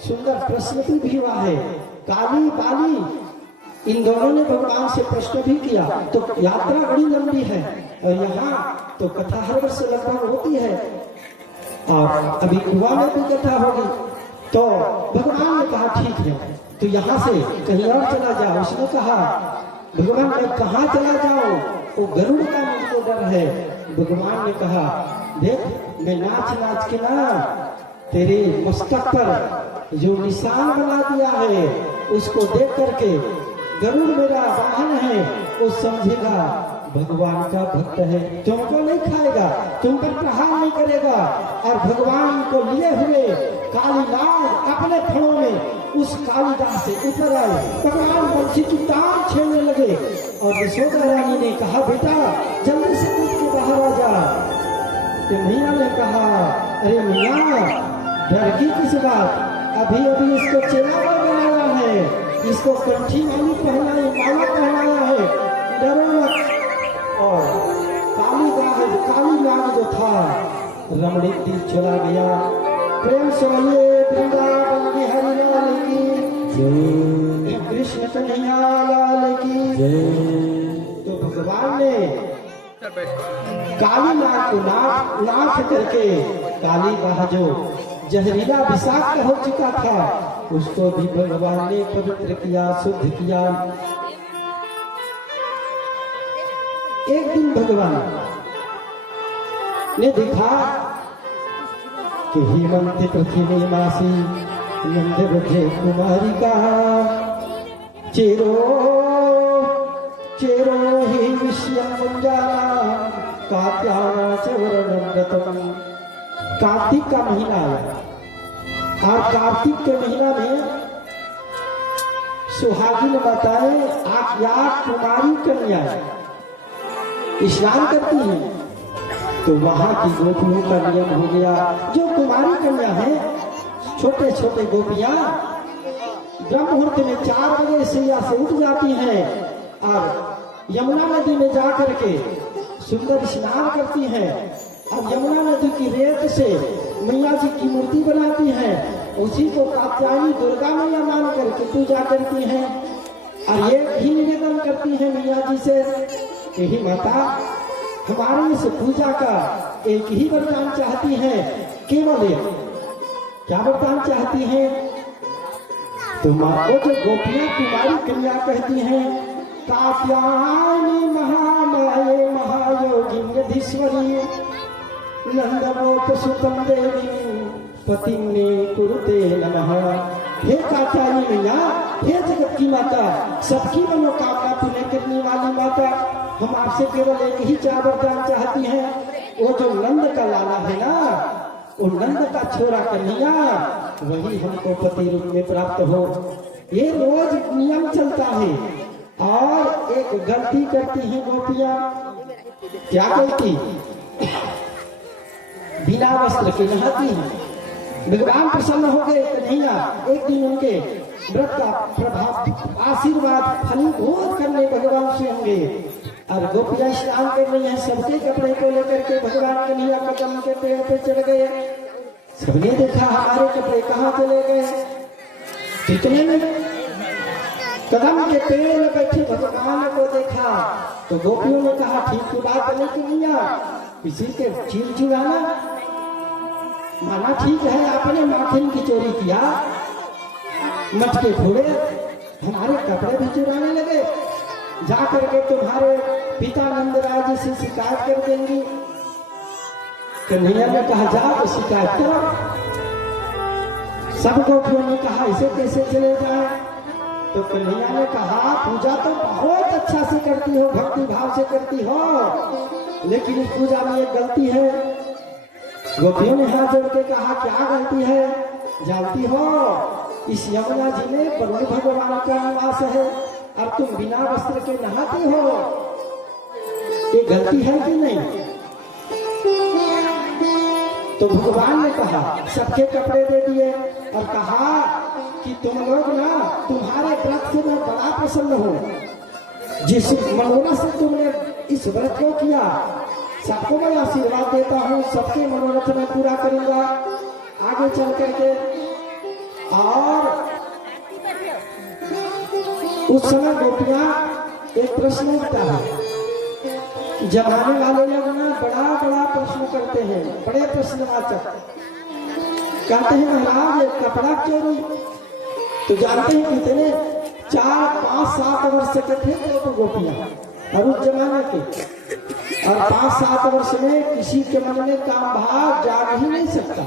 सुंदर प्रश्न भी हुआ है। काली बाली इन दोनों ने भगवान से प्रश्न भी किया। तो यात्रा बड़ी लंबी है और यहाँ तो कथा हर वर्ष लगभग होती है और अभी कुआ में भी कथा होगी। तो भगवान ने कहा ठीक है, तो यहाँ से कहीं और चला जाओ। उसने कहा भगवान मैं कहाँ चला जाऊं, वो गरुड़ का मुझको डर है। भगवान ने कहा देख मैं नाच नाच के ना तेरे मस्तक पर जो निशान बना दिया है उसको देख करके गरुड़ मेरा वाहन है, वो समझेगा भगवान का भक्त है, तुमको नहीं खाएगा, तुम पर प्रहार नहीं करेगा। और भगवान को लिए हुए कालीदास अपने फणों में उस कालीदास से उतर आए। भगवान बंशी की तार छेड़ने लगे और यशोदा रानी ने कहा बेटा जल्दी से कूद के बाहर आ जा। तो मैया ने कहा अरे मैया डर की किस बात, अभी अभी इसको चेला बनाया है, इसको कंठी वाली पहनाई माला पहनाया है, डरो मत। और काली नाग जो था रमणीक तीर चला गया। प्रेम से बोलिए वृंदावन बिहारी लाल की जय, कृष्ण कन्हैया लाल की जय। तो भगवान ने काली नाग को नाश करके काली बाह जो जहरीला विषाक्त हो चुका था उसको भी भगवान ने पवित्र किया, शुद्ध किया। एक दिन भगवान ने देखा कि हेमंत पृथ्वी मासी नंद ब्रजे कुमारी का चेरो चेरो ही विषयं मुंजाना कात्यायन चवरनंदतम। कार्तिक का महीना आया और कार्तिक के महीना में सुहागिन माताएं या कुमारी कन्या स्नान करती हैं। तो वहां की गोपियों का नियम हो गया, जो कुमारी कन्या है छोटे छोटे गोपियां ब्रह्म मुहूर्त में 4 बजे सैया से उठ जाती हैं और यमुना नदी में जा करके सुंदर स्नान करती हैं और यमुना नदी की रेत से मैया जी की मूर्ति बनाती हैं, उसी को कात्यायनी दुर्गा मैया मान करके पूजा करती हैं और एक ही निवेदन करती हैं मैया जी से यही माता हमारी इस पूजा का एक ही वरदान चाहती हैं, केवल एक। क्या वरदान चाहती हैं? तो माँ को जो गोपियां कुमारी कन्या कहती हैं कात्यायनी महामाये महायोगिन्यधीश्वरी नंदगोप सुतम देवी पतिन्ने कुरुते नमः। हे कात्यायनी मैया, हे जगत की माता, सबकी मनोकामना पूर्ण करने वाली माता, हम आपसे केवल एक ही वरदान चाहती हैं। वो जो नंद का लाला है ना, वो नंद का छोरा कन्हैया वही हमको पति रूप में प्राप्त हो। ये रोज नियम चलता है। और एक गलती करती है गोपियां। क्या गलती? बिना वस्त्र के नहाती हैं। भगवान प्रसन्न हो गए कन्हैया एक दिन उनके व्रत का प्रभाव आशीर्वाद फलीभूत करने भगवान से होंगे और गोपियां स्नान कर रही हैं। सबके कपड़े को लेकर के भगवान कन्हैया कदम के पेड़ पे चढ़ गए। सबने देखा हमारे कपड़े कहाँ चले गए। कितने में कदम के पेड़ में बैठे भगवान को देखा तो गोपियों ने कहा ठीक की बात नहीं कन्हैया, किसी के चीर चुराना माना ठीक है, आपने माखन की चोरी किया, मटके फोड़े, हमारे कपड़े भी चुराने लगे, जा करके तुम्हारे पिता नंदराज से शिकायत कर देंगी। कन्हैया ने कहा जा तो शिकायत करो। सब गोपियों ने कहा इसे कैसे चले जाए। तो कन्हैया ने कहा पूजा तो बहुत अच्छा से करती हो, भक्ति भाव से करती हो, लेकिन इस पूजा में एक गलती है। गोपियों ने हाथ जोड़ के कहा क्या गलती है? जानती हो इस यमुना जी में वरुण भगवान का निवास है और तुम बिना वस्त्र के नहाती हो, ये गलती है कि नहीं? तो भगवान ने कहा सबके कपड़े दे दिए और कहा कि तुम लोग ना, तुम्हारे व्रत से मैं बड़ा प्रसन्न हूँ। जिस मनोरथ से तुमने इस व्रत को किया सबको मैं आशीर्वाद देता हूँ, सबके मनोरथ में पूरा करूंगा। आगे चल करके और उस समय गोपियां एक प्रश्न उठता है, जमाने वाले लोग ना बड़ा बड़ा प्रश्न करते हैं, बड़े प्रश्नवाचक कहते हैं महाराज कपड़ा चोरी, तो जानते हैं कितने 4, 5, 7 वर्ष के थे तो गोपियां और उस जमाने के, और 5, 7 वर्ष में किसी के मन में काम भाव जाग ही नहीं सकता।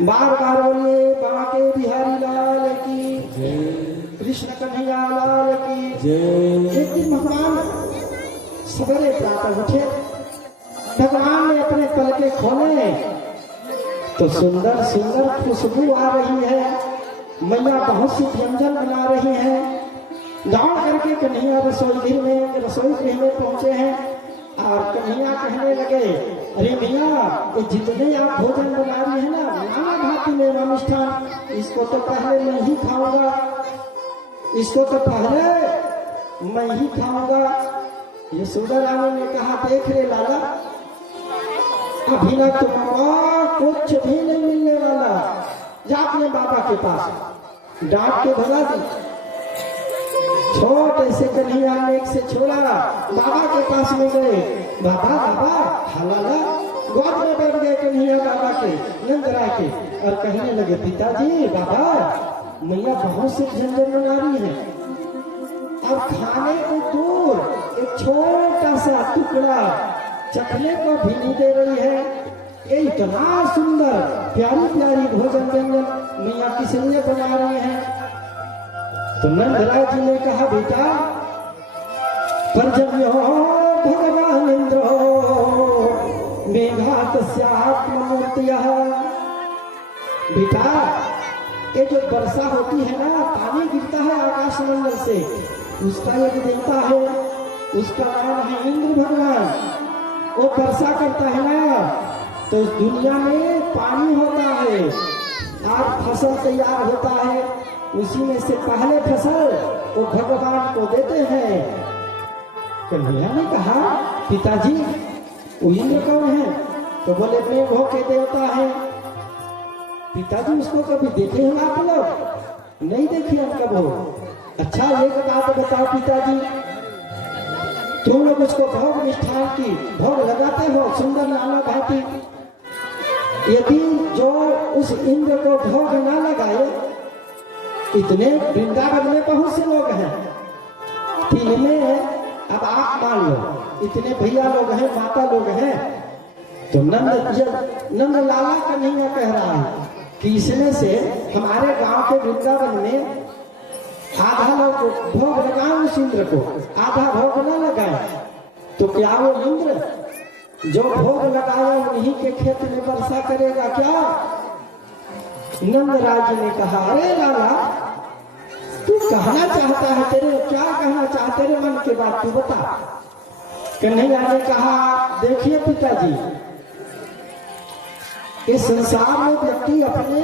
बार बार बोलिए बांके बिहारी लाल की, कृष्ण कन्हैया लाल की। एक दिन भगवान सवेरे प्रातः उठे, भगवान ने अपने पलके खोले तो सुंदर सुंदर खुशबू आ रही है, मैया बहुत सी व्यंजन बना रही है। दौड़ करके कन्हैया रसोई गृह में पहुंचे हैं और कन्हैया कहने लगे, अरे भैया ये जितने आप भोजन बना रही है ना, नाना भांति में अनुष्ठान, इसको तो पहले मैं ही खाऊंगा, इसको तो पहले मैं ही खाऊंगा। यशोदा रानी ने कहा, देख रे लाला, अभी ना तुमको कुछ भी नहीं मिलने वाला, जा अपने बाबा के पास। डांट के भगा दी। छोटे से कन्हैया ने एक से छोड़ा, बाबा के पास में गए, बाबा बाबा हलाला, गोद में बैठ गए कन्हैया बाबा के, नंदराय के, और कहने लगे, पिताजी बाबा मैया बहुत से व्यंजन बना रही है और खाने को दूर एक छोटा सा टुकड़ा चखने को भी नहीं दे रही है। ये इतना सुंदर प्यारी प्यारी भोजन व्यंजन मैया किस लिए बना रही है। तो नंदराय जी ने कहा, बेटा पर्जन्यो भगवान इंद्रो मेघात आत्ममूर्तियः, बेटा ये जो वर्षा होती है ना, पानी गिरता है आकाश मंडल से, उसका एक देवता है, उसका नाम है इंद्र भगवान। वो वर्षा करता है ना तो इस दुनिया में पानी होता है और फसल तैयार होता है, उसी में से पहले फसल वो भगवान को देते हैं। कन्हैया ने कहा, पिताजी वो इंद्र कौन है? तो बोले मेघों के देवता है। पिताजी उसको कभी देखे हैं आप लोग? नहीं देखे हम कभी। अच्छा एक बात बताओ पिताजी, तुम लोग उसको भोग मिष्ठान की भोग लगाते हो सुंदर नाना भांति, यदि जो उस इंद्र को भोग ना लगाए, इतने वृंदावन में बहुत से लोग हैं, तीन में अब आप मान लो इतने भैया लोग हैं, माता लोग हैं, तो नंद लाला का नहीं कह रहा है कि इसमें से हमारे गांव के वृंदावन में आधा लोग भोग लगाए उस इंद्र को, आधा भोग न लगाए, तो क्या वो इंद्र जो भोग लगाया उन्हीं के खेत में वर्षा करेगा क्या? नंदराज ने कहा, अरे लाला तू कहना चाहता है, तेरे क्या कहना चाहता, तेरे मन की बात तू बता। कन्हैया ने कहा, देखिए पिताजी, इस संसार में व्यक्ति अपने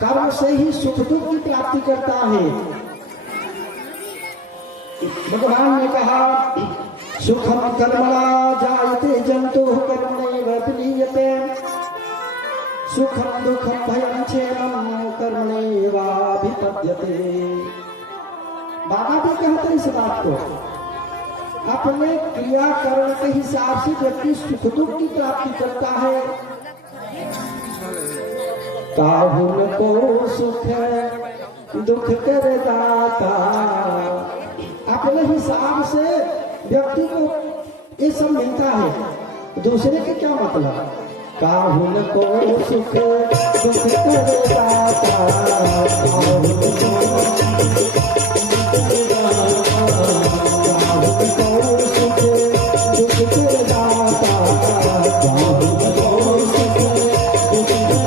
कर्म से ही सुख दुख की प्राप्ति करता है। भगवान ने कहा, सुखम कर्मणा जायते जंतु कर्मणैव विलीयते, सुखम दुखम भयं क्षेमं कर्मणैवाभिपद्यते। बाबा भी कहते इस बात को, अपने क्रिया कर्म के हिसाब से व्यक्ति सुख दुख की प्राप्ति करता है। काहुन को सुख दुख कर दाता, अपने हिसाब से व्यक्ति को ये सब मिलता है, दूसरे के क्या मतलब। काहुन को सुख दुख कर दाता, काहुन को सुख दुख कर दाता, काहुन को सुख दुख कर दाता,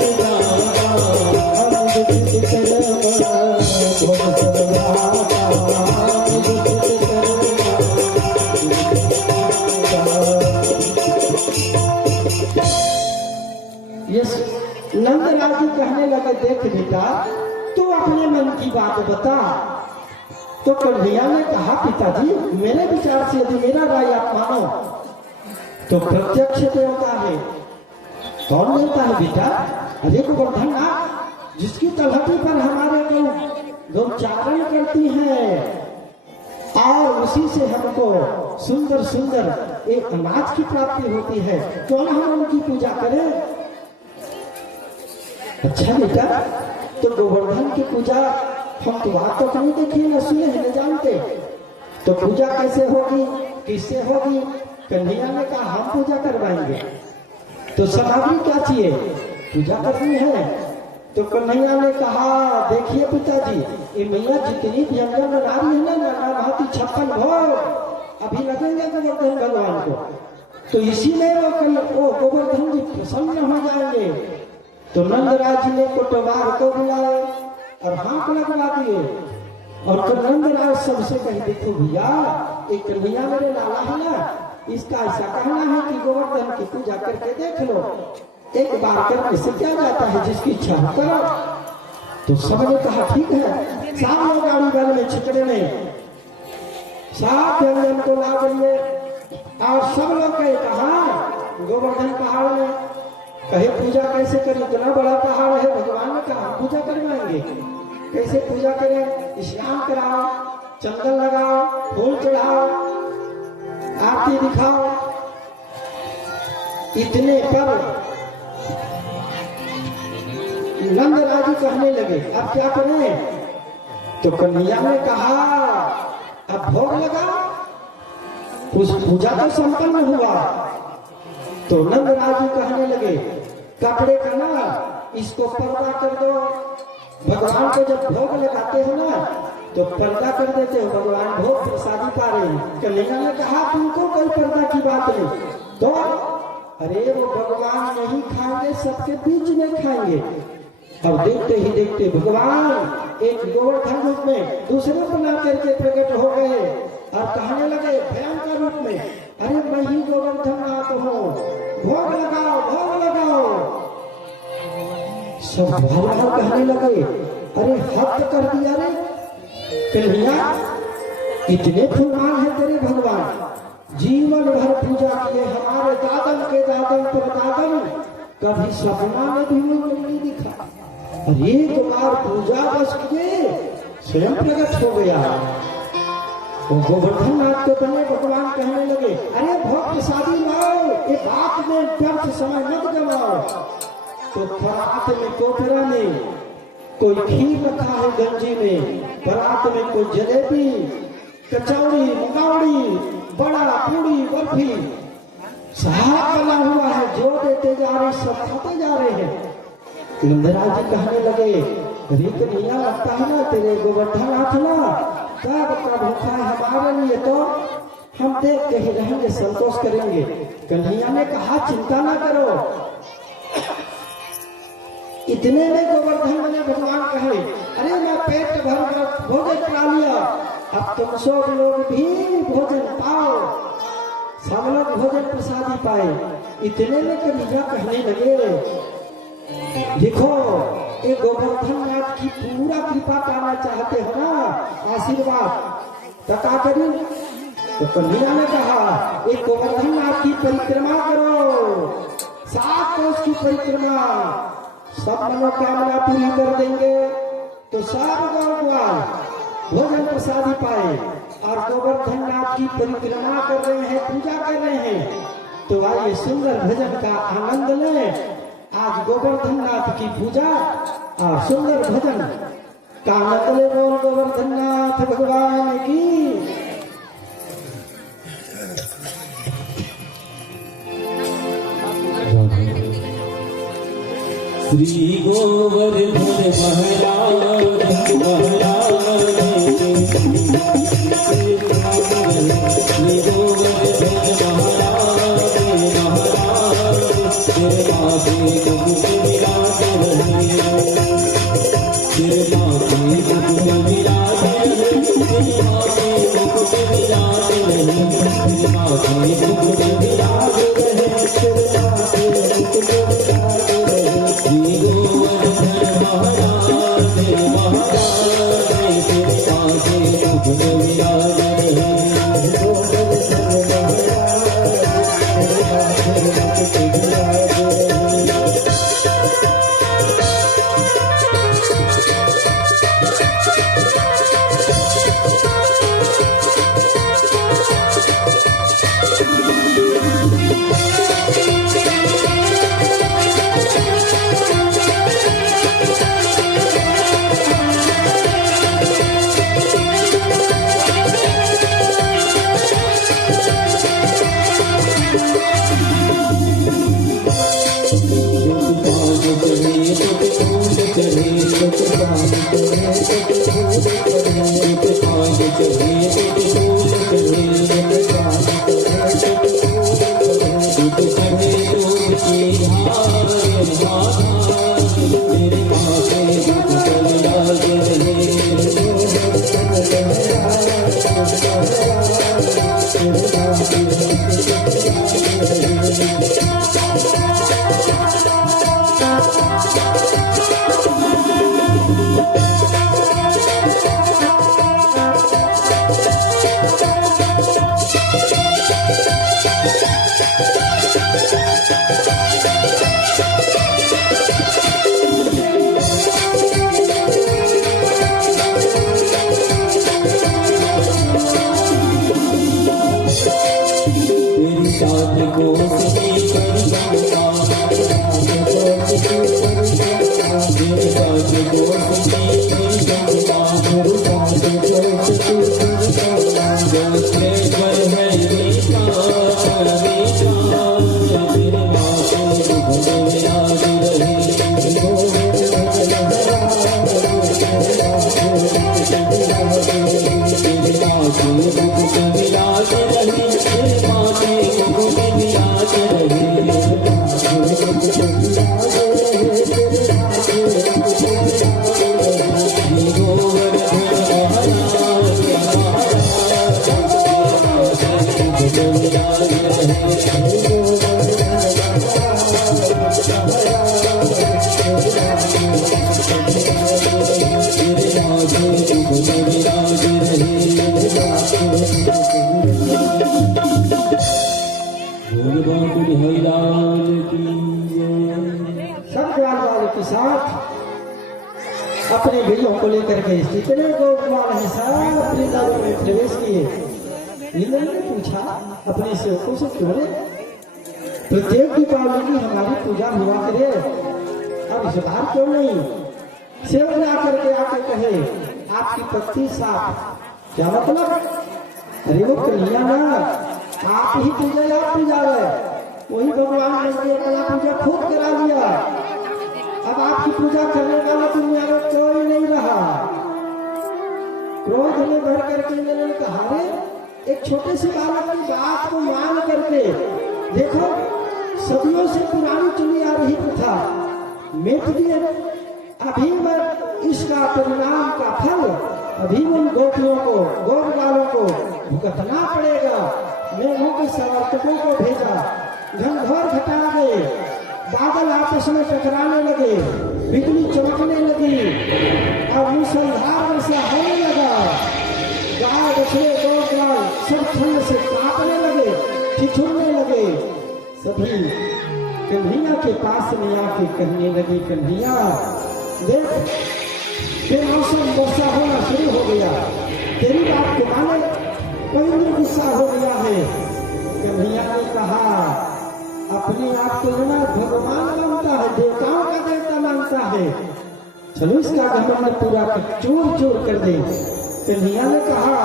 नंदलाल जी कहने लगे, देख बेटा तू अपने मन की बात बता। तो कन्हैया ने कहा, पिताजी मेरे विचार से यदि मेरा राय आप मानो तो प्रत्यक्ष देवता है, कौन लेता है बेटा? अरे गोवर्धन नाथ जिसकी तलहटी पर हमारे गौचारण करती है और उसी से हमको सुंदर सुंदर एक अनाज की प्राप्ति होती है, क्यों ना हम उनकी पूजा करें? अच्छा बेटा, तो गोवर्धन की पूजा हम तो बात तो कहीं देखिए न सुने न जानते, तो पूजा कैसे होगी, किससे होगी? कन्हैया ने कहा हम पूजा करवाएंगे। तो सामग्री क्या चाहिए? पूजा करनी है। तो कन्हैया ने कहा देखिए पिताजी, ये मैया जितनी व्यंजन बना रही है ना, नाना भांति 56 भोग अभी लगेंगे गोवर्धन भगवान को, तो इसी में वो गोवर्धन जी प्रसन्न हो जाएंगे। तो नंदराज जी ने कोटवार को बुलाए और हाथ लगवा दिए, और तो नंदराज सबसे कही देखो भैया, एक कन्हैया मेरे लाला है ना, इसका ऐसा कहना है कि गोवर्धन की पूजा करके देख लो, एक बार करने से क्या जाता है, जिसकी इच्छा करो। तो सबने कहा ठीक है। सात लोग गाड़ी बैल में छिकड़े में 7 व्यंजन को ला दिए और सब लोग कहे कहा गोवर्धन पहाड़ में, कहे पूजा कैसे करें, इतना बड़ा पहाड़ है। भगवान ने कहा पूजा करवाएंगे, कैसे पूजा करें? स्नान कराओ, चंदन लगाओ, फूल चढ़ाओ, आरती दिखाओ। इतने पर नंदराज कहने लगे अब क्या करें? तो कन्हैया ने कहा अब भोग लगा, उस पूजा तो संपन्न हुआ। तो नंदराज कहने लगे कपड़े का ना इसको पर्दा कर दो, भगवान को जब भोग लगाते हो ना तो पर्दा कर देते हो, भगवान भोग प्रसादी पा रहे हैं। कन्हैया ने कहा तुमको कोई पर्दा की बात नहीं। तो अरे वो भगवान नहीं खाएंगे, सबके बीच में खाएंगे। अब देखते ही देखते भगवान एक गोवर्धन रूप में दूसरे बना करके प्रकट हो गए और कहने लगे भयंकर रूप में, अरे मैं ही गोवर्धन नाथ हूँ, भोग लगाओ भोग लगाओ। सब भगवान कहने लगे अरे हद कर दिया रे कन्हैया, इतने फुलवान है तेरे भगवान, जीवन भर पूजा किए, हमारे दादन के दादन पर दादन, कभी सपना में भी नहीं दिखा, और एक बार पूजा बस किए स्वयं प्रकट हो गया। वो गोवर्धन नाथ के बने भगवान कहने लगे अरे भोग प्रसादी लाओ, एक बात में व्यर्थ समय मत गवाओ। तो परात में कोठरा में कोई खीर रखा है गंजी में, परात में कोई जलेबी, कचौड़ी, मुंगौड़ी, बड़ा पूड़ी, बर्फी साग बना हुआ है, जो देते जा रहे सब खाते जा रहे हैं। नंदराज जी कहने लगे अरे कन्हैया लगता है ना तेरे गोवर्धन नाथ ना कब का भूखा है, हमारे लिए तो हम देख के ही रहेंगे, संतोष करेंगे। कन्हैया ने कहा चिंता ना करो। इतने में गोवर्धन ने भगवान कहे अरे मैं पेट भर भोजन करा लिया, अब तुम सब लोग भी भोजन पाओ। सब लोग भोजन प्रसादी पाए। इतने में कन्हैया कहने लगे देखो ये गोवर्धन नाथ की पूरा कृपा पाना चाहते हो ना, आशीर्वाद, तो क्या करें? तो कन्हैया ने कहा एक गोवर्धन नाथ की परिक्रमा करो, 7 कोस की परिक्रमा, सब मनोकामना पूरी कर देंगे। तो सब गौरवाल भोजन प्रसादी पाए और गोवर्धन नाथ की परिक्रमा कर रहे हैं, पूजा कर रहे हैं। तो आइए सुंदर भजन का आनंद लें। आज गोवर्धन नाथ की पूजा और सुंदर भजन का आनंद ले। बोल गोवर्धन नाथ भगवान की। श्री गोवर्धन अपने भैयों को लेकर के जितने गोपाल हैं सब वृंदावन में प्रवेश किए। इंद्र ने पूछा अपने सेवकों से, क्यों रे प्रत्येक दीपावली की हमारी पूजा हुआ करे, अब इस बार क्यों नहीं? सेवक ने आकर कहे आपकी पत्नी साफ, क्या मतलब? अरे वो कन्हैया ना, आप ही पूजा वही भगवान ने कला पूजा खूब करा दिया, अब आपकी पूजा करने वाला दुनिया में कोई नहीं रहा। क्रोध में भर करके मैंने कहा, रे एक छोटे से बालक की बात को मान करके देखो, सदियों से पुरानी चली आ रही प्रथा मिट दिए। अभी मैं इसका परिणाम का फल अभी उन गोपियों को, गोप वालों को भुगतना पड़ेगा। मैं उनके समर्थकों को भेजा, घनघोर घटा गए, बादल आपस में टकराने लगे, बिजली चमकने लगी और मूसलाधार वर्षा होने लगा। गाय बछड़े गोपाल सब ठंड से कांपने लगे, ठिठुरने लगे। सभी कन्हैया के पास में आके कहने लगी, कन्हैया देख फिर मौसम वर्षा होना शुरू हो गया, तेरी बात को माने कोई गुस्सा हो गया है। कन्हैया ने कहा, अपने आप को लेना भगवान मानता है, देवताओं का देवता मानता है, चलो इसका घमंड पूरा चूर चूर कर दे। कन्हैया ने कहा,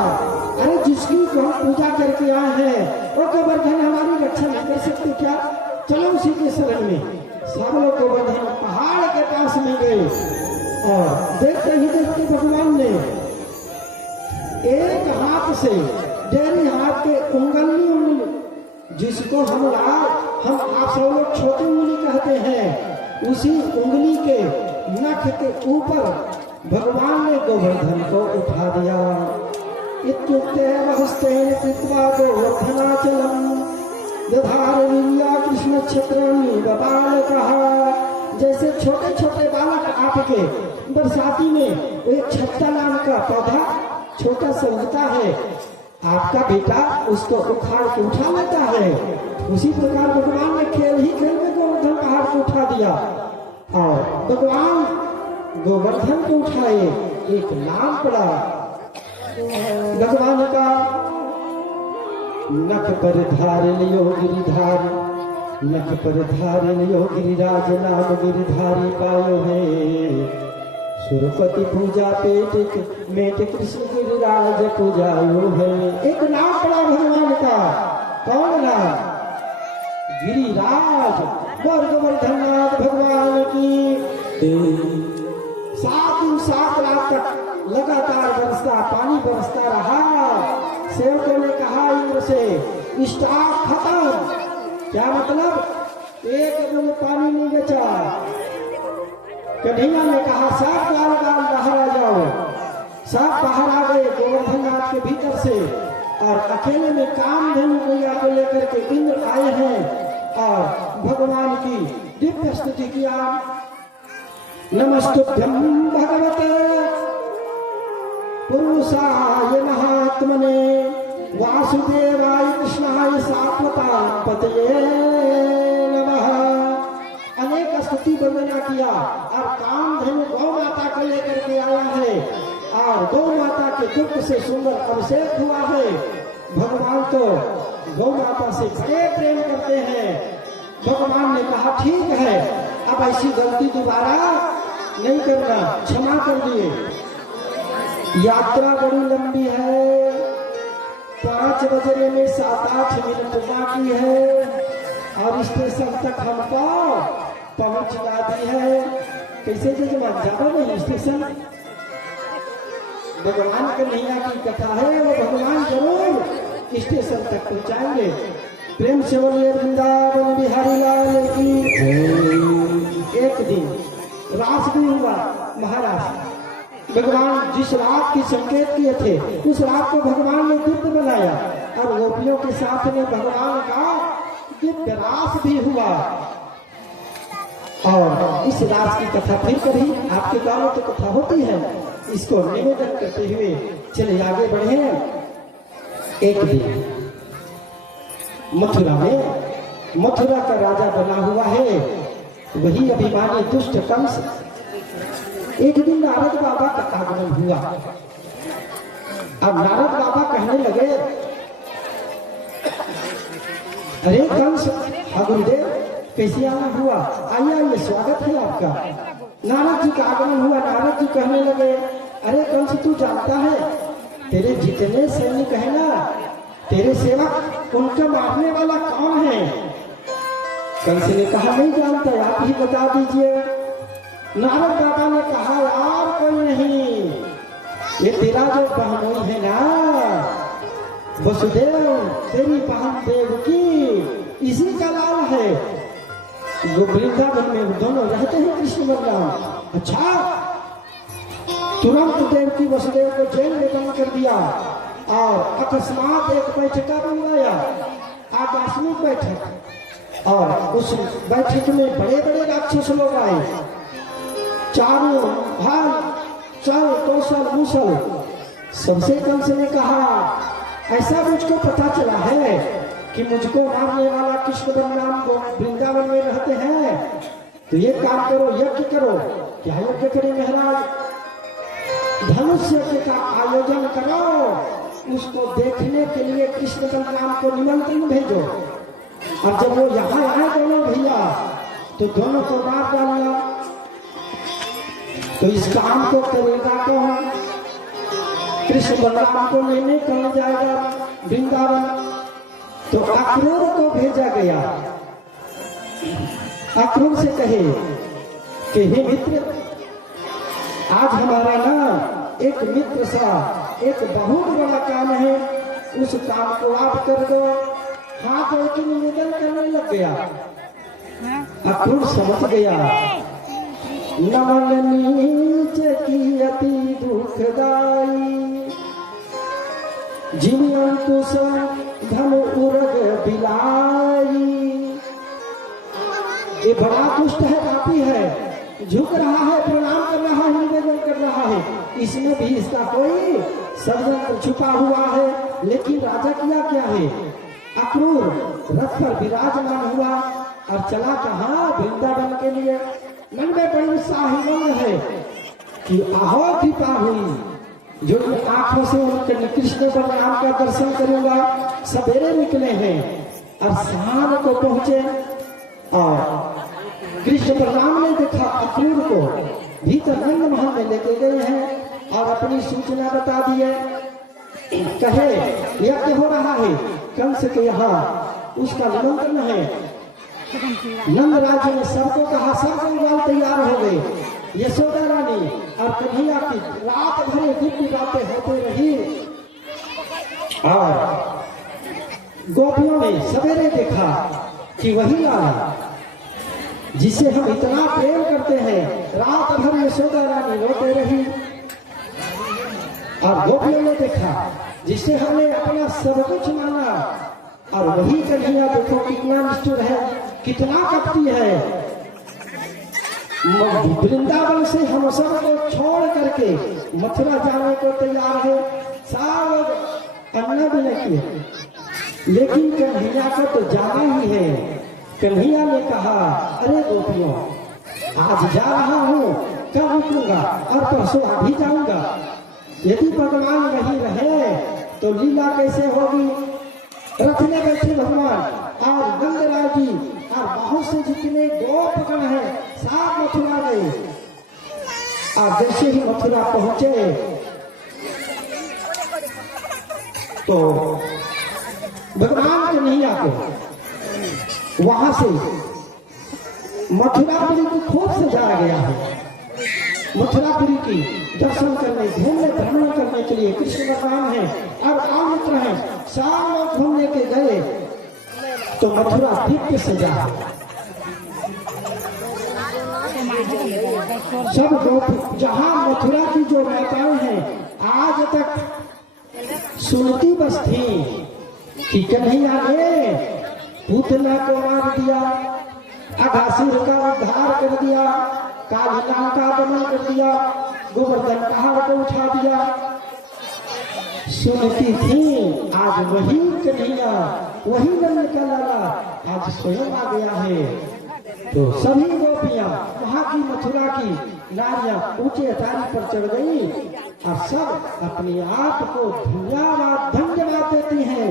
अरे जिसकी को हम पूजा करके आए हैं वो गोवर्धन हमारी रक्षा नहीं कर सकते क्या? चलो उसी के शरण में। सब लोग गोवर्धन पहाड़ के पास में गए और देखते ही देखते भगवान ने एक हाथ से डेरी हाथ के उंगली, जिसको हम आप सब लोग छोटी उंगली कहते हैं, उसी उंगली के नख के ऊपर भगवान ने गोवर्धन को उठा दिया। इत्युक्ते महस्तेन कृत्वा गोवर्धनाचलम् दधार वीर्या कृष्ण क्षेत्रम् बपाल कहा। जैसे छोटे छोटे बालक आपके बरसाती में एक छत्ता नाम का पौधा छोटा सा उगता है, आपका बेटा उसको उखाड़ के उठा लेता है, उसी प्रकार भगवान ने खेल में गोवर्धन पहाड़ को उठा दिया। और भगवान गोवर्धन को उठाए, एक नाम पड़ा भगवान का, नख पर धारण यो गिरिधारी, नख पर धारण यो गिरिराज नाम गिरिधारी पायो है। सुरपति पूजा पेट मेट कृष्ण गिरिराज पूजायो है। एक नाम पड़ा भगवान का, कौन नाम? गिरिराज। गोवर्धननाथ भगवान की 7 दिन 7 रात इंद्र से, स्टॉक खत्म। क्या मतलब? एक बूंद पानी नहीं बचा। कन्हैया ने कहा सब गाल गाल बाहर आ जाओ। सब बाहर आ गए गोवर्धन नाथ के भीतर से, और अकेले में कामधेनु मैया को लेकर के इंद्र आए हैं और भगवान की दिव्य स्तुति किया। नमस्तुभ्यं भगवते पुरुषाय महात्मने वासुदेवाय कृष्णाय सात्वताय पतये नमः। अनेक स्तुति वंदना किया और कामधेनु गौ माता को लेकर के आया है और गौ माता के दुख से सुंदर अभिषेक हुआ है। भगवान तो गौ माता से बड़े प्रेम करते हैं। भगवान ने कहा ठीक है, अब ऐसी गलती दोबारा नहीं करना, क्षमा कर दिए। यात्रा बड़ी लंबी है, 5 बजने में 7-8 मिनट बाकी है और स्टेशन तक हमको पहुंच जाती है। कैसे जजमान ज्यादा नहीं स्टेशन? भगवान कन्हैया की कथा है, वो भगवान जरूर स्टेशन तक पहुंचाएंगे। प्रेम से बोलिए वृंदावन बिहारी लाल की। एक दिन रास भी हुआ महाराज। भगवान जिस रात की संकेत किए थे उस रात को भगवान ने दिव्य बनाया और गोपियों के साथ में भगवान का दिव्य रास भी हुआ। और इस रास की कथा फिर कभी आपके गाँव में तो कथा होती है, इसको निवेदन करते हुए चले आगे बढ़े। एक दिन मथुरा में, मथुरा का राजा बना हुआ है वही अभिमानी दुष्ट कंस। एक दिन नारद बाबा का आगमन हुआ। अब नारद बाबा कहने लगे, अरे कंस, हाँ गुरुदेव, कैसे आना हुआ? आइए आइए, स्वागत है आपका। नारद जी का आगमन हुआ। नारद जी कहने लगे, अरे कंस, तू जानता है तेरे जितने सैनिक है ना, तेरे सेवक, उनका मारने वाला कौन है? कंस ने कहा नहीं जानता, आप ही बता दीजिए। नारद बाबा ने कहा यार कोई नहीं, ये तेरा जो बहनोई है ना वसुदेव, तेरी बहन देवकी, इसी का लाल है। वो वृंदावन में दोनों रहते हैं कृष्ण बलराम। अच्छा, तुरंत देवकी वसुदेव को जेल में बंद कर दिया और अकस्मात एक बैठका बुलाया, आकस्मिक बैठक। और उस बैठक में बड़े बड़े राक्षस लोग आए, चारों भाग, चल कौशल मूसल। सबसे कंस ने कहा, ऐसा मुझको पता चला है कि मुझको मारने वाला कृष्ण बलराम को वृंदावन में रहते हैं, तो ये काम करो, यज्ञ करो। क्या यज्ञ करे महाराज? धनुष यज्ञ का आयोजन करो, उसको देखने के लिए कृष्ण बलराम को निमंत्रण भेजो। और जब वो यहाँ आए दोनों भैया, तो दोनों को मार डालना। तो इस काम को करेगा कौन? कृष्ण बलराम को लेने कौन जाएगा वृंदावन? तो अक्रूर को भेजा गया। अक्रूर से कहे कि हे मित्र, आज हमारा ना एक मित्र सा एक बहुत बड़ा काम है, उस काम को आप कर दो। हाथ जोड़ के निवेदन करने लग गया। अक्रूर समझ गया, नमन नीच की अति दुखदाई, जिन अंकुश धन उरग बिलाई। ये बड़ा दुष्ट है, पापी है, झुक रहा है, प्रणाम कर रहा है, निवेदन कर रहा है, इसमें भी इसका कोई षड्यंत्र छुपा हुआ है। लेकिन राजा किया क्या है? अक्रूर रथ पर विराजमान हुआ और चला कहाँ? वृंदावन के लिए। मन में बड़ी उत्साही है कि आहो कृपा हुई, जो आंखों से उनके कृष्ण बलराम का दर्शन करूंगा। सवेरे निकले हैं और शाम को पहुंचे और कृष्ण बलराम ने देखा अक्रूर को, भीतर रंग महल में लेके गए हैं और अपनी सूचना बता दिए। कहे यज्ञ हो रहा है कंस के यहाँ, उसका निमंत्रण है। नंद राज्य ने सबको कहा, सब कंगाल तैयार हो गए। यशोदा रानी और कन्हैया की रात भर दिव्य बातें होती रही और गोपियों ने सवेरे देखा कि वही लाला जिसे हम इतना प्रेम करते हैं, रात भर यशोदा रानी रोते रही। और गोपियों ने देखा जिसे हमने अपना सब कुछ माना, और वही कन्हैया देखो कितना निष्ठुर है, कितना कपटी है। वृंदावन से हम सबको छोड़ करके मथुरा जाने को तैयार है, सब अन्ना भी नहीं किए, लेकिन कन्हैया को तो जाना ही है। कन्हैया ने कहा, अरे गोपियों, आज जा रहा हूँ, कल रुकूंगा और परसों अभी जाऊंगा। यदि भगवान नहीं रहे तो लीला कैसे होगी। रथ में बैठे भगवान और गंगराज जी और बहुत से जितने गोपगण हैं सब मथुरा गए। और जैसे ही मथुरा पहुंचे तो भगवान कन्हैया को वहां से मथुरापुरी की खूब सजाया गया है। मथुरापुरी की दर्शन करने, घूमने, भ्रमण करने के लिए कृष्ण भगवान है और आमित्र हैं, सारे लोग घूमने के गए तो मथुरा दिव्य सजा है। सब लोग जहां मथुरा की जो माताएं हैं आज तक सुनती बस थी कि कन्हैया ने पूतना को मार दिया, अघासुर का उद्धार कर दिया, कालिका का दमन कर दिया, गोवर्धन पहाड़ को उठा दिया। सुनती थी, आज वही कन्हैया, वही नंद का लाला आज स्वयं आ गया है। तो सभी गोपियां, वहां की मथुरा की नारियां ऊंचे अटारी पर चढ़ गई और सब अपने आप को धन्यवाद देती हैं।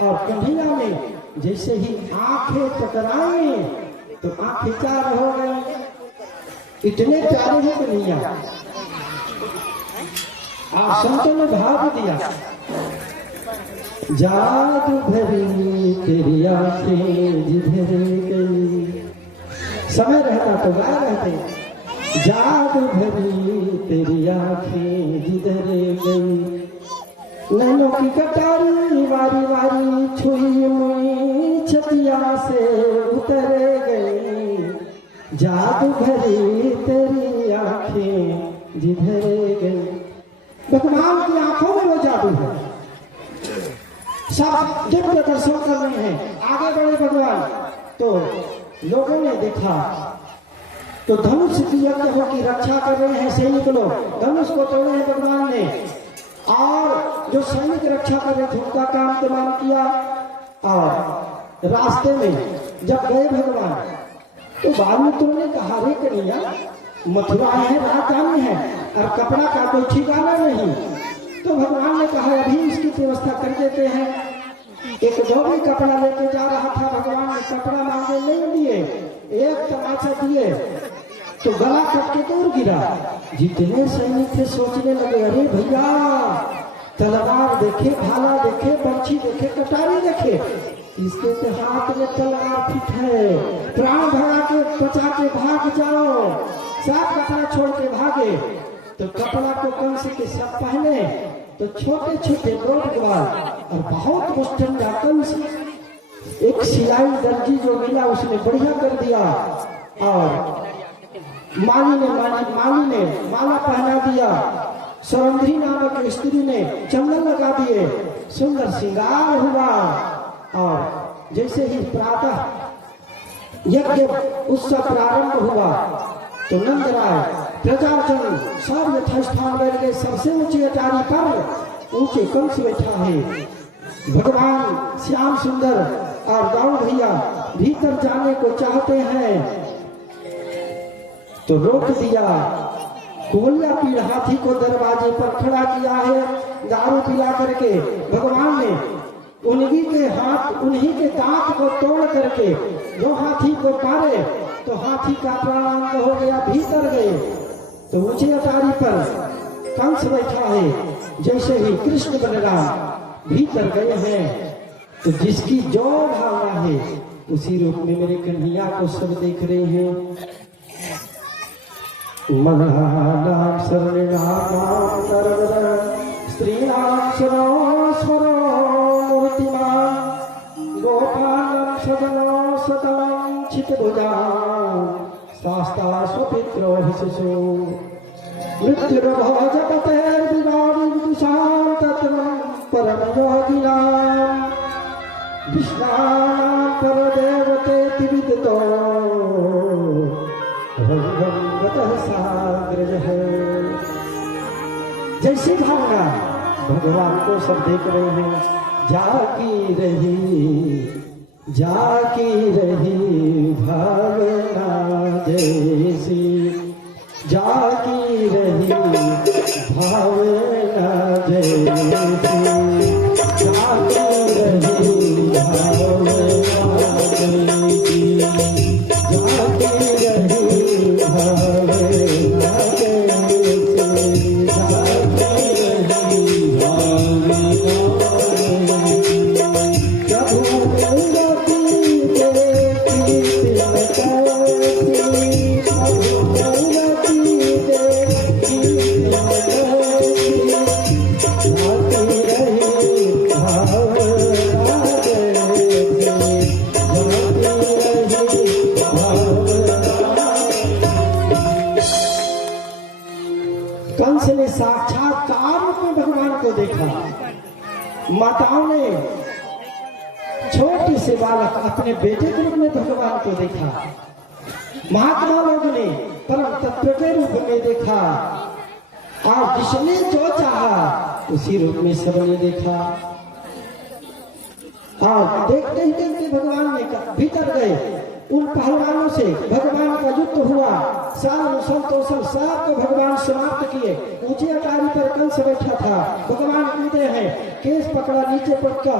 और कन्हैया ने जैसे ही आंखें टकराई तो आंखें चार हो गई। इतने प्यारे हैं कन्हैया। आप संतों ने भाव दिया, जादू भरी तेरी आंखें जिधर गई। समय रहता तो गाय रहते, जादू भरी तेरी आंखें जिधर गई। नैनों की कटारी वारी वारी छुई मुई छतिया से उतर गई। जादू भरी तेरी आंखें जिधर गई। भगवान की आंखों में वो जादू है। सब दिव्य दर्शन कर रहे हैं, आगे बढ़े भगवान। तो लोगों ने देखा तो धनुष की यज्ञों की रक्षा कर रहे हैं सैनिक लोग, धनुष को तोड़े हैं भगवान ने। और जो सैनिक रक्षा कर रहे थे उनका काम तमाम किया। और रास्ते में जब गए भगवान तो वाल्मीकि ने कहा, रे कन्हैया, मथुरा है, राजधानी है और कपड़ा का कोई ठिकाना नहीं। तो भगवान ने कहा, अभी इसकी व्यवस्था कर देते हैं। एक धोबी कपड़ा लेके जा रहा था, भगवान ने कपड़ा मांगे नहीं दिए, एक तमाचा दिए तो गला कट के दूर गिरा। जितने सैनिक थे सोचने लगे, अरे भैया, तलवार देखे, भाला देखे, बंशी देखे, कटारी देखे, इसके तो हाथ में तलवार फिट है, प्राण भगा के बचा के भाग जाओ। सब कपड़ा छोड़ के भागे तो कपड़ा को कंस के सब पहने तो छोटे छोटे लोट ग्वाल और बहुत मुस्टंडा कंस। एक सिलाई दर्जी जो मिला उसने बढ़िया कर दिया। और माली ने माला पहना दिया। सौरंधी नामक स्त्री ने चंदन लगा दिए, सुंदर श्रृंगार हुआ। और जैसे ही प्रातः यज्ञ उत्सव प्रारंभ हुआ तो नंदराय, प्रजाजन सब यथास्थान बैठ गए। सबसे ऊंची अटारी पर ऊंचे कंस बैठा है। भगवान श्याम सुंदर और दाऊद भैया भीतर जाने को चाहते हैं तो रोक दिया। कोलिया पीड़ हाथी को दरवाजे पर खड़ा किया है, दारू पिला करके। भगवान ने उन्हीं के दांत को तोड़ करके जो हाथी को मारे तो हाथी का प्राणांत हो गया। भीतर गए तो ऊंचे अटारी पर कंस बैठा है। जैसे ही कृष्ण बलराम भीतर गए हैं तो जिसकी जो भावना है उसी रूप में मेरे कन्हैया को सब देख रहे हैं। मनानाम शरणनाम सर्वदा स्त्रीणाम स्वरो मूर्तिमान अष्टभुजां शास्ता स्वपित्रो शिशु मृत्युर्भोजपतेर्विनाडी विदुषां तत्त्वं परमयोगिनां विष्णानां परदेवतेति विदितो रंगं गतः साग्रजः। जैसी भावना भगवान को सब देख रहे हैं, जाकी रही भावना जैसी, जाकी रही भावना जैसी, जाकी रही भावना जैसी, जाकी रही भावना कंस ने साक्षात्कार रूप में भगवान को देखा। माताओं ने छोटे से बालक अपने बेटे के रूप में भगवान को देखा। महात्मा लोग ने परम तत्व के रूप में देखा और जिसने जो चाहा उसी रूप में सबने देखा। और देखते ही देखते भगवान ने भीतर गए। उन पहलवानों से भगवान का युद्ध हुआ। साल संतोषण सब को भगवान समाप्त किए। ऊंची अटारी पर कंस बैठा था। भगवान कूदे हैं, केस पकड़ा नीचे पटका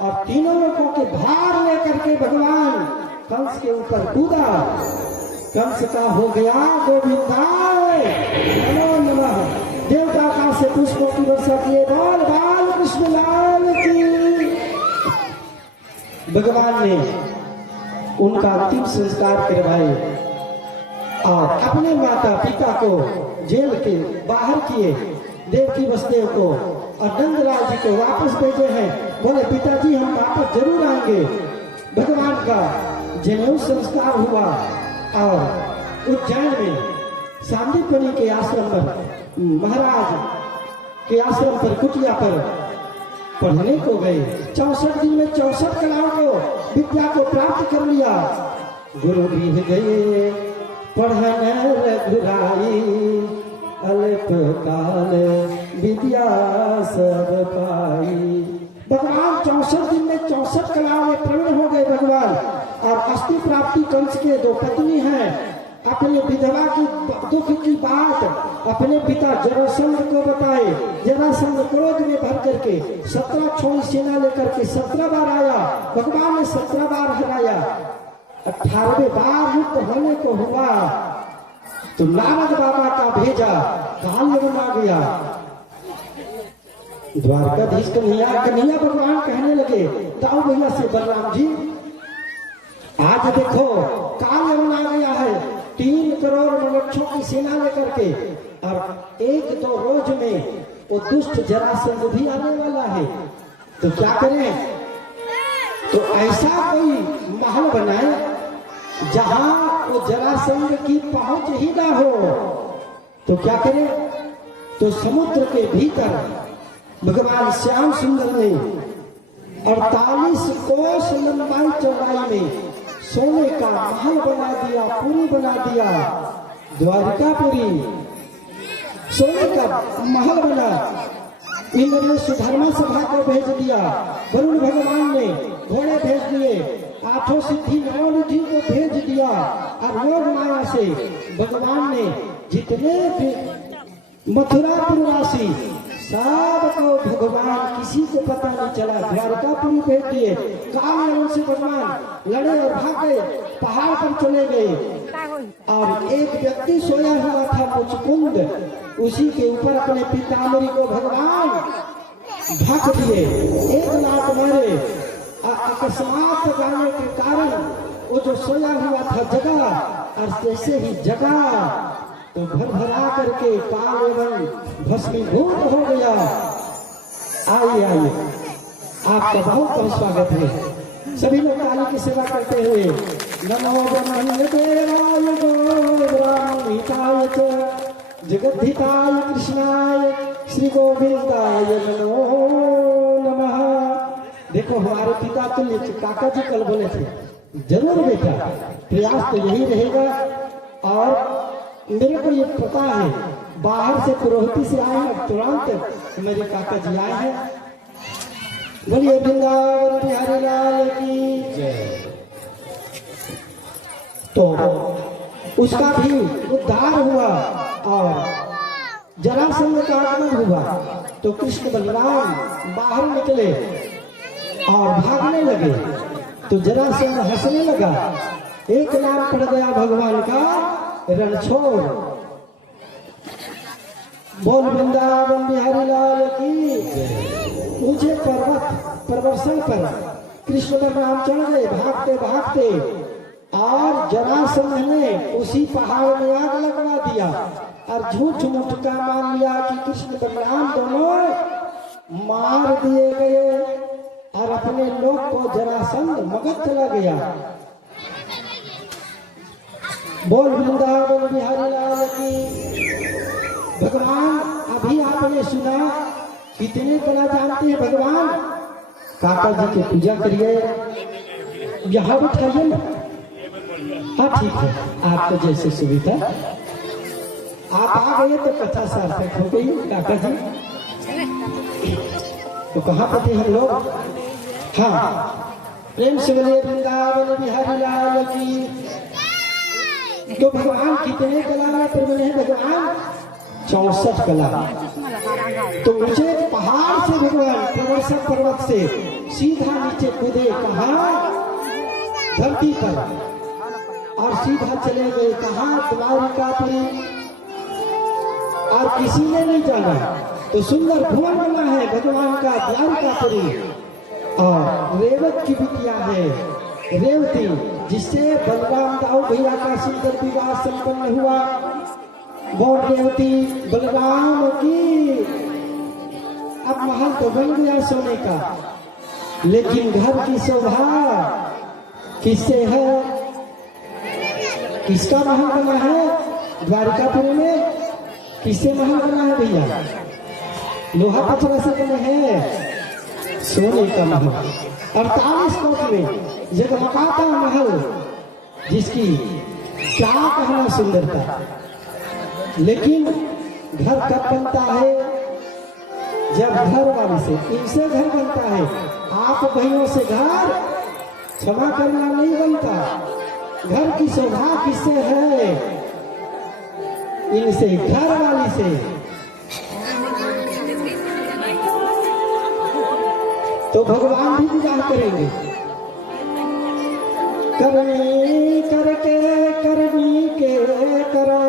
और तीनों लोगों के भार लेकर के भगवान कंस के ऊपर कूदा। कंस का हो गया गोविंदाय नमो नमः। देवता आकाश से पुष्पों की वर्षा किए। बाल बाल कृष्ण लाल की। भगवान ने उनका अंतिम संस्कार करवाए और अपने माता पिता को जेल के बाहर किए। देवकी वसुदेव को और नंदलाल जी को वापस भेजे हैं। बोले पिताजी हम वापस जरूर आएंगे। भगवान का जनेऊ संस्कार हुआ और उज्जैन में सांदीपनि के आश्रम पर महाराज के आश्रम पर कुटिया पर पढ़ने को गए। 64 दिन में 64 कलाओं को विद्या को प्राप्त कर लिया। गुरु भी गए पढ़ने रघुराई, अल्प काल विद्या सब पाई। भगवान 64 दिन में 64 कलाओं में प्रवीण हो गए भगवान। और अस्थि प्राप्ति कंस के 2 पत्नी हैं। अपने विधवा की दुख की बात अपने पिता जरासंध को बताए। जरासंध क्रोध में भर करके 17 छोड़ी सेना लेकर के 17 बार आया। भगवान ने 17 बार हराया। 18वें बार युद्ध होने को हुआ तो नारद बाबा का भेजा काल बना गया। द्वारकाधीश कन्हैया भगवान कहने लगे दाऊ भैया से, बलराम जी आज देखो काल बना गया है। 3 करोड़ मनुष्यों की सेना लेकर के और 1-2 रोज में वो दुष्ट जरासंध भी आने वाला है। तो क्या करें? तो ऐसा कोई महल बनाए जहां वो जरासंध की पहुंच ही ना हो। तो क्या करें? तो समुद्र के भीतर भगवान श्याम सुंदर ने 48 कोस लंबाई चौड़ाई में सोने का महल बना दिया, पुरी बना दिया। द्वारिकापुरी सोने का महल बना। इंद्र ने सुधर्मा सभा को भेज दिया। वरुण भगवान ने घोड़े भेज दिए। 8 सिद्धि 9 निधि को भेज दिया। और योग माया से भगवान ने जितने भी मथुरापुरवासी सबको भगवान किसी को पता नहीं चला द्वारकापुरी भेज दिए। काल से भगवान लड़े और भागे, पहाड़ पर चले गए। और एक व्यक्ति सोया हुआ था मुचकुंद, उसी के ऊपर अपने पीताम्बरी को भगवान ढक दिए। 1 लाख मारे। अकस्मात जाने के कारण वो जो सोया हुआ था जगा, और जैसे ही जगा तो भरभरा करके काल एवं भस्मीभूत हो गया। आइए आपका बहुत बहुत स्वागत है। सभी लोग काली की सेवा करते हुए नमो ब्रह्मण्यदेवाय गौरवान्विताय च जगद्धिताय कृष्णाय श्री गोविंदाय नमो नमः। देखो हमारे पिता तुल्य काका जी कल बोले थे जरूर बेटा प्रयास तो यही रहेगा। और मेरे को ये पता है बाहर से पुरोहिती से आए हैं तुरंत मेरे काका जी आए हैं। बोलिए वृंदावन बिहारी लाल की जय। तो उसका भी उद्धार हुआ और जरासंध का आगमन हुआ तो कृष्ण बलराम बाहर निकले और भागने लगे तो जरासंध हंसने लगा। एक नाम पड़ गया भगवान का रणछोड़। बोल वृंदावन बिहारी लाल की। ऊंचे प्रवर्षण पर कृष्ण बलराम चढ़ गए भागते भागते और जरासंध ने उसी पहाड़ में आग लगवा दिया और झूठ मूठ का मान लिया कि कृष्ण बलराम दोनों मार दिए गए और अपने लोग को जरासंध मगध चला गया। बोल वृंदावन बिहारी लाल की। भगवान अभी आपने सुना कितने कला जानते हैं भगवान। काका जी की पूजा करिए यहाँ बैठाइए ना। हाँ ठीक है आपको जैसे सुविधा। आप आ गए तो कथा सार्थक हो गई काका जी। तो कहाँ पर थे हम लोग। हाँ प्रेम से बोलिए वृंदावन बिहारी लाल की। तो भगवान कितने कला में प्रबल है भगवान 64 कला। तो ऊंचे पहाड़ से भगवान प्रवर्षक पर्वत से सीधा नीचे कूदे कहा धरती पर और सीधा चले गए कहा द्वारिकापुरी। और किसी ने नहीं जाना तो सुंदर भुवन बना है भगवान का द्वारिकापुरी। और रेवत की बिटिया है रेवती जिससे बलराम दाऊ भैया का सुंदर विवाह संपन्न हुआ। बोल रेवती बलराम की। अब महल तो बन गया सोने का लेकिन घर की शोभा किससे है। किसका महल बना है द्वारिकापुरी में। किससे महल बना है भैया। लोहा पत्थर से बने हैं सोने का महल 48 कोट में जगमगाता महल जिसकी क्या कहना सुंदरता। लेकिन घर कब बनता है जब घर वाले से इनसे घर बनता है। आप भाइयों से घर क्षमा करना नहीं बनता। घर की शोभा किससे है इनसे घर वाली से। तो भगवान भी विवाह करेंगे। करनी करके करनी के करो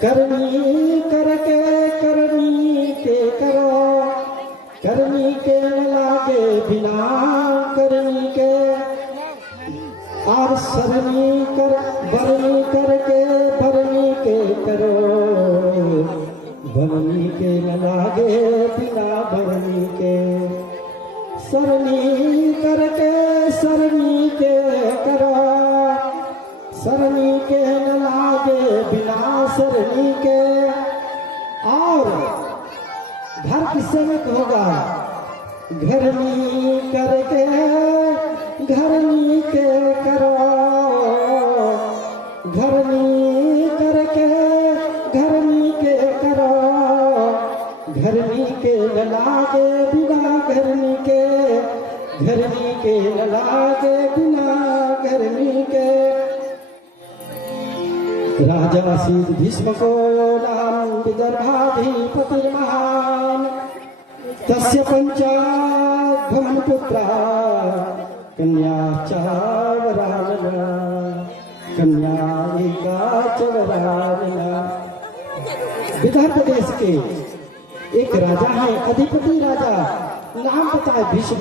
करनी करके करनी के करो करनी के न लागे बिना करनी के। और सरनी कर बरनी करके बरनी के करो बरनी के न लागे बिना बरनी के। सरनी करके सरनी के करो सरनी के न लागे बिना सरनी के। और घर किससे में होगा घरनी करके घरनी के करो घरनी करके घरनी के करो घरनी के न लागे बिना घरनी के घरनी के न लागे बिना घरनी के। राजा शीत भीष्म को नाम विदर्भाधिपति महान तस्य पंचाभवन पुत्रा कन्या चावरानना कन्या एका चवरानना। विदर्भ देश के एक राजा है अधिपति राजा नाम पता है भीष्म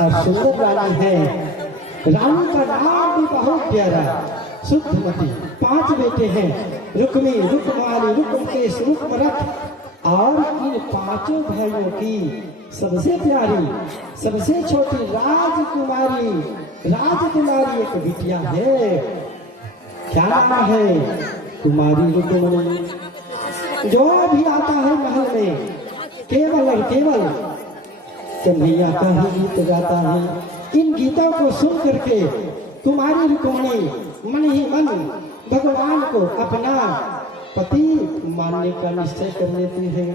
और सुंदर रानी है। रानी का नाम भी बहुत प्यारा शुद्धमती। 5 बेटे हैं रुक्मी रुक्माली रुक्मकेश रुक्मरथ। और इन 5 भाइयों की सबसे प्यारी सबसे छोटी राजकुमारी राजकुमारी एक बिटिया है, क्या नाम है? कुमारी रुक्मणी। जो भी आता है महल में केवल और केवल कन्हैया का ही गीत गाता है। इन गीतों को सुन करके कुमारी रुक्मणी मन ही मन भगवान को अपना पति मानने का निश्चय कर लेती है।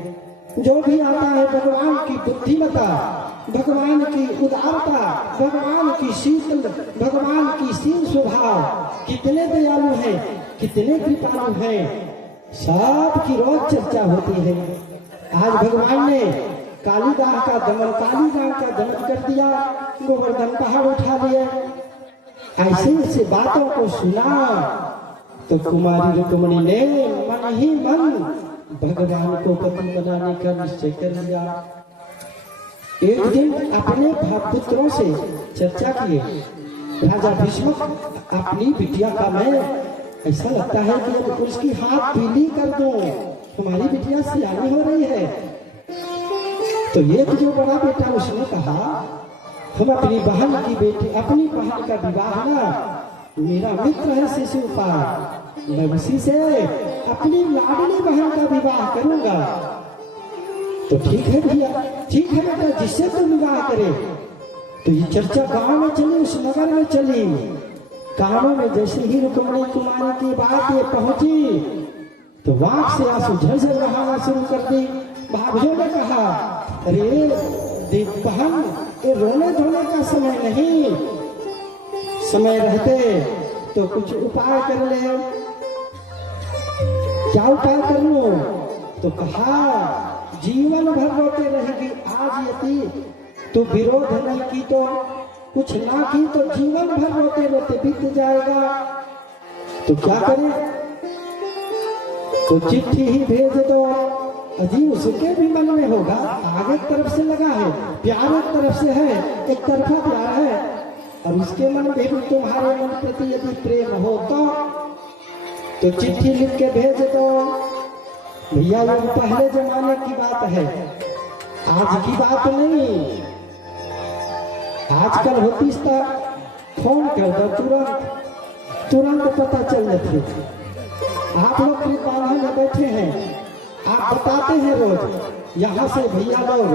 जो भी आता है भगवान की बुद्धिमता, भगवान की उदारता, भगवान की शीतल, भगवान की शील स्वभाव, कितने दयालु हैं, कितने कृपालु हैं, सब की रोज चर्चा होती है। आज भगवान ने कालीदाह का दमन कर दिया, गोवर्धन पहाड़ उठा लिए। ऐसे ऐसे बातों को सुना तो कुमारी रुक्मणी ने मन ही मन भगवान को पति बनाने का निश्चय कर लिया। एक दिन अपने पुत्रों से चर्चा किए, राजा भीष्म अपनी बिटिया का मैं ऐसा लगता है कि अब उसकी हाथ पीली कर दूं, हमारी बिटिया सियानी हो रही है। तो एक जो बड़ा बेटा उसने कहा, हम अपनी बहन की बेटी, अपनी बहन का विवाह ना, मेरा मित्र है शिशुपाल, मैं उसी से अपनी लाडली बहन का विवाह करूंगा। तो ठीक है भैया, ठीक है बेटा, जिससे तुम विवाह करे। तो ये चर्चा गांव में चली, उस नगर में चली। कानों में जैसे ही रुक्मणी कुमारी की बात ये पहुंची तो वाक से आंसू झरझर बहाना शुरू कर दी। भाभियों ने कहा, अरे देव बहन, ये रोने धोने का समय नहीं, समय रहते तो कुछ उपाय कर ले। क्या उपाय कर लो? तो कहा, जीवन भर रोते रहेगी, आज यदि तो विरोध नहीं की तो कुछ ना की तो जीवन भर रोते रोते बीत जाएगा। तो क्या करें? तो चिट्ठी ही भेज दो। अजी उसके भी मन में होगा, आगे तरफ से लगा है, प्यार एक तरफ से है, एक तरफा प्यार है, और उसके मन में भी तुम्हारे मन प्रति यदि प्रेम हो तो चिट्ठी लिख के भेज दो। भैया ये पहले जमाने की बात है, आज की बात नहीं। आजकल होती फोन कर दो, तुरंत पता चल जाती। आप लोग कृपाला में बैठे हैं, आप बताते हैं रोज, यहाँ से भैया लोग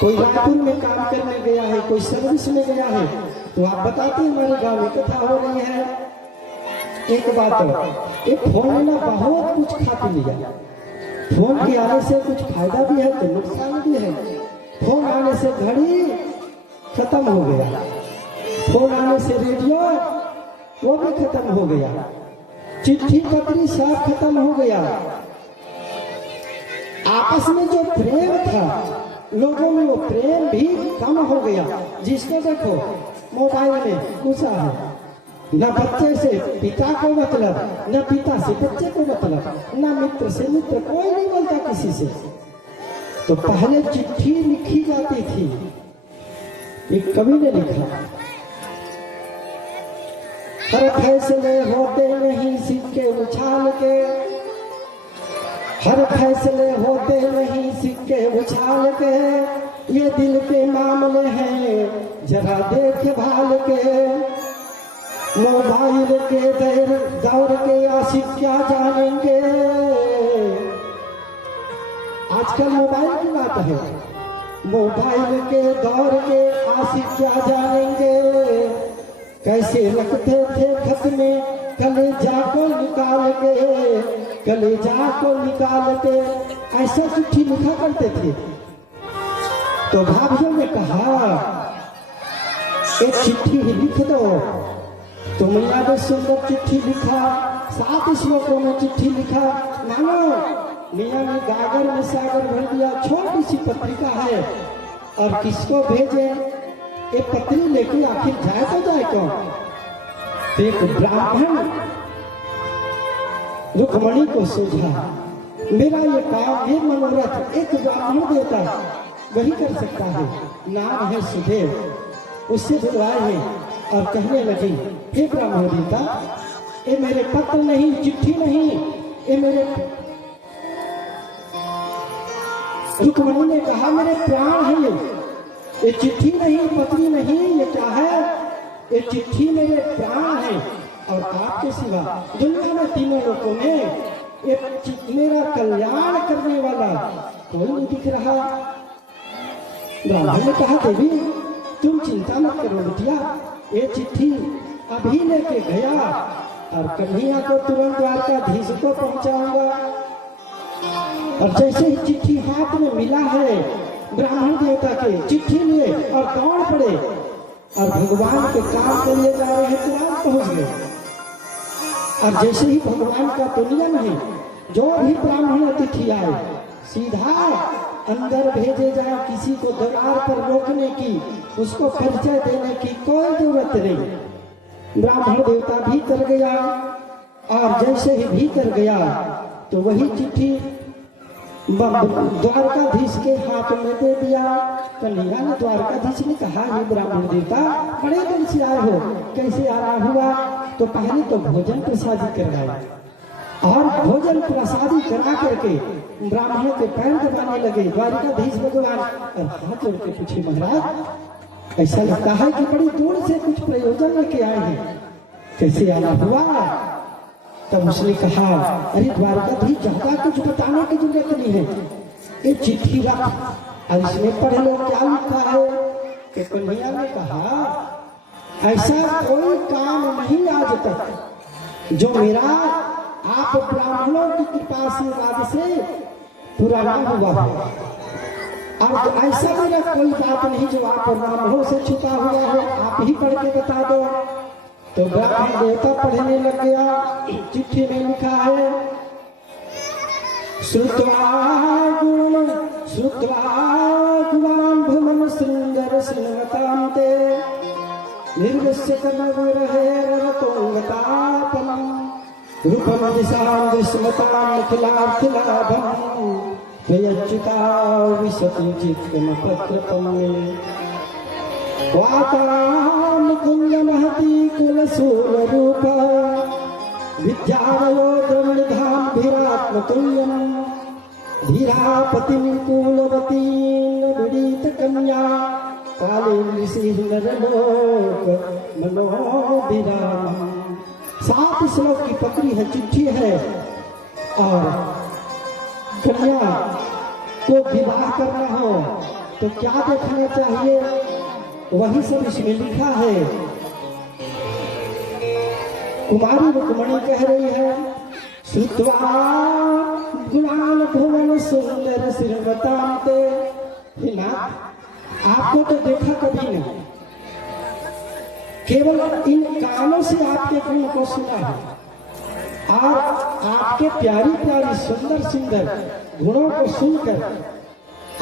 कोई रायपुर में काम करने गया है, कोई सर्विस में गया है, तो आप बताते हैं हमारे गांव में कथा हो रही है। एक बात, एक फोन लेना बहुत कुछ खा पी लिया। फोन के आने से कुछ फायदा भी है तो नुकसान भी है। फोन आने से घड़ी खत्म हो गया, फोन आने से रेडियो वो भी खत्म हो गया, चिट्ठी पत्री सब खत्म हो गया। आपस में जो प्रेम था लोगों में, वो प्रेम भी कम हो गया। जिसको देखो मोबाइल में घुसा है, न बच्चे से पिता को मतलब, न पिता से बच्चे को मतलब, न मित्र से मित्र, कोई नहीं बोलता किसी से। तो पहले चिट्ठी लिखी जाती थी। एक कवि ने लिखा, हर फैसले होते नहीं सिक्के उछाल के, हर फैसले होते नहीं सिक्के उछाल के, ये दिल के मामले हैं जरा देख भाल के। मोबाइल के दौर के आशिक क्या जानेंगे, आजकल मोबाइल की बात है, मोबाइल के दौर के आशिक क्या जानेंगे। कैसे रखते थे खत में कलेजा को निकाल के, कलेजा को निकाल के ऐसा चिट्ठी लिखा करते थे। तो भाभियों ने कहा, एक चिट्ठी ही लिख दो। तो मैया ने सुंदर चिट्ठी लिखा, 7 श्लोकों में चिट्ठी लिखा। मानो मियाँ ने गागर में सागर भर दिया। छोटी सी पत्रिका है, और किसको भेजे? एक पत्री लेके आखिर जाए तो जाए कौन? तो एक ब्राह्मण रुक्मणी को सूझा, मेरा ये काम, ये मनोरथ एक ब्राह्मण देता वही कर सकता है। नाम है सुदेव। उससे बुलवाए हैं और कहने लगी, हे ब्राह्मण देवता, ये मेरे पत्र नहीं, चिट्ठी नहीं, ये मेरे। रुक्मणी ने कहा, मेरे प्राण है ये चिट्ठी नहीं, पत्री नहीं, ये क्या है? ये चिट्ठी मेरे प्राण है और आपके सिवा दुनिया में तीनों लोगों में ये मेरा कल्याण करने वाला कोई नहीं दिख रहा। ब्राह्मण ने कहा देवी तुम चिंता मत करो बिटिया, ये चिट्ठी अभी लेके गया और कन्हैया को तुरंत द्वारकाधीश को पहुंचाऊंगा। और जैसे ही चिट्ठी हाथ में मिला है ब्राह्मण देवता के चिट्ठी लिए और दौड़ पड़े और भगवान के काम के लिए जा रहे हैं, तुरंत पहुंच गए। और जैसे ही भगवान का तो नियम है जो भी ब्राह्मण अतिथि आए सीधा अंदर भेजे जाए, किसी को द्वार पर रोकने की उसको परिचय देने की कोई जरूरत नहीं। ब्राह्मण देवता भीतर गया और जैसे ही भीतर गया तो वही चिट्ठी द्वारकाधीश के हाथ में दे दिया। कन्हैया ने द्वारकाधीश ने कहा ये ब्राह्मण देवता बड़े दिन से आए हो, कैसे आना हुआ? तो पहले तो भोजन प्रसादी करवाया और भोजन प्रसादी करा करके ब्राह्मण के पैर दबाने लगे द्वारकाधीश भगवान और हाथ जोड़ के पूछे महाराज ऐसा लगता है कि बड़ी दूर से कुछ प्रयोजन लेके आए हैं, कैसे आना हुआ? तब उसने कहा अरे द्वारकाधीश ज्यादा कुछ बताने की जरूरत नहीं है, ये चिट्ठी रख और इसमें पढ़ लो क्या लिखा है। तो कन्हैया ने कहा ऐसा कोई काम नहीं आज तक जो मेरा आप ब्राह्मणों की कृपा से राज से पूरा ना हुआ है। अब ऐसा मेरा कोई बात नहीं जो आप ब्राह्मणों से छुपा हुआ हो, आप ही पढ़ के बता दो। तो ब्राह्मण देवता पढ़ने लग गया। चिट्ठी में लिखा है श्रुत्वा गुणान् भुवन सुंदर सिंहतान्ते निर्विश्य कर्मविरहेरतोंगतापम् रूपम दिशां दृश्मतां खिलार्थलाभम् त्वयच्युता विशति चित्तमपत्रपम् वातां मुकुन्दमहती कुलसूररूप विद्यालयो द्रविणधाम्भिरात्मतुल्यम् धीरापतिं कुलवतीं विडीतकन्या काले नरलोक मनोभिरामम्। 7 श्लोक की पत्री है, चिट्ठी है और कन्या को विवाह करना हो तो क्या देखना चाहिए वही सब इसमें लिखा है। कुमारी रुक्मणी कह रही है श्रुत्वा गुणान् भुवन सुंदर श्रीमतान्ते। आपको तो देखा कभी नहीं, केवल इन कानों से आपके गुण को सुना है और आपके प्यारी प्यारी सुंदर सुंदर गुणों को सुनकर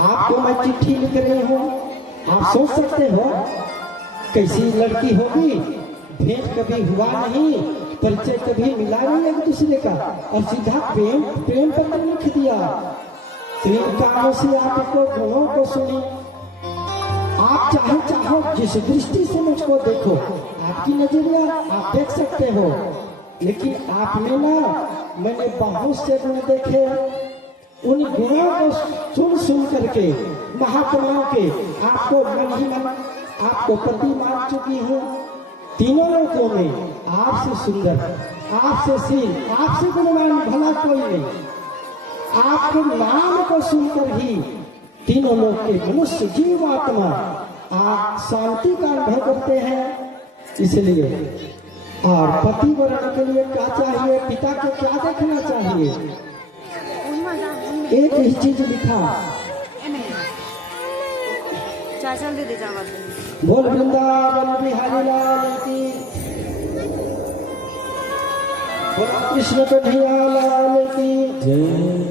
आपको मैं चिट्ठी लिख रही हूँ। आप सोच सकते हो कैसी लड़की होगी, भेंट कभी हुआ नहीं, परिचय कभी मिला नहीं एक दूसरे का और सीधा प्रेम पत्र लिख दिया। तो इन कानों से आपको गुणों को सुनी। आप चाहो जिस दृष्टि से मुझको देखो, आपकी नजरिया आप देख सकते हो, लेकिन आप में ना मैंने बहुत से गुण देखे। उन गुणों को सुन करके महात्माओं के आपको मन ही मन आपको पति मान चुकी हूँ। तीनों लोगों में आपसे सुंदर, आपसे शील, आपसे गुणवान भला कोई नहीं। आपके नाम को सुनकर ही तीनों लोग के मनुष्य जीव आत्मा आप शांति का अनुभव करते हैं। इसलिए और पति वर्ण के लिए क्या चाहिए, पिता को क्या देखना चाहिए, एक ही चीज लिखा। बोल वृंदावन बिहारी लाल की, बोल कृष्ण कन्हैया लाल की जय।